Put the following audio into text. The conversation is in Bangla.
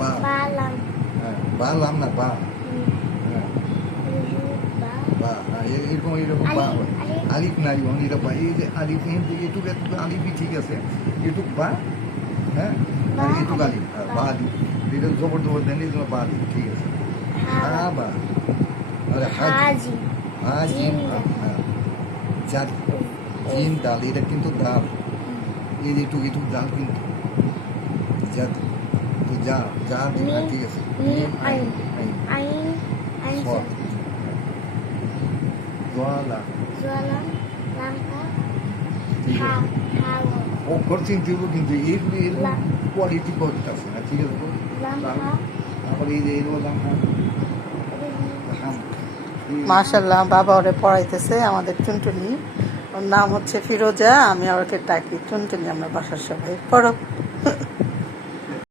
বা হ্যাঁ বা লাম না বা হ্যাঁ বা এরকম এরকম বা আলিফ নাই এটা বা এই যে আলিফ এটুকু এটুকু আলিফই ঠিক আছে এটুক বা হ্যাঁ আর এটুক আলিফ বা আলিফ এটা জবর জবর দেন এই জন্য বা আলিফ ঠিক আছে হা বা আরে হাজি হাজিম হ্যাঁ জাল জিম ডাল এটা কিন্তু ডাল এই যে এটুক এটুক ডাল কিন্তু জাদ তো যা যা ঠিক আছে মিম আইন আইন সদ জোয়ালা অক্ষর চিনতে হবে কিন্তু এইগুলি এরকম কোয়ালিটি করতে আছে না ঠিক আছে তারপরে এই যে এরকম মাশাআল্লাহ বাবা ওরে পড়াইতেছে আমাদের টুনটুনি। ওর নাম হচ্ছে ফিরোজা, আমি ওকে ডাকি টুনটুনি। আমরা বাসার সবাই পড়ো।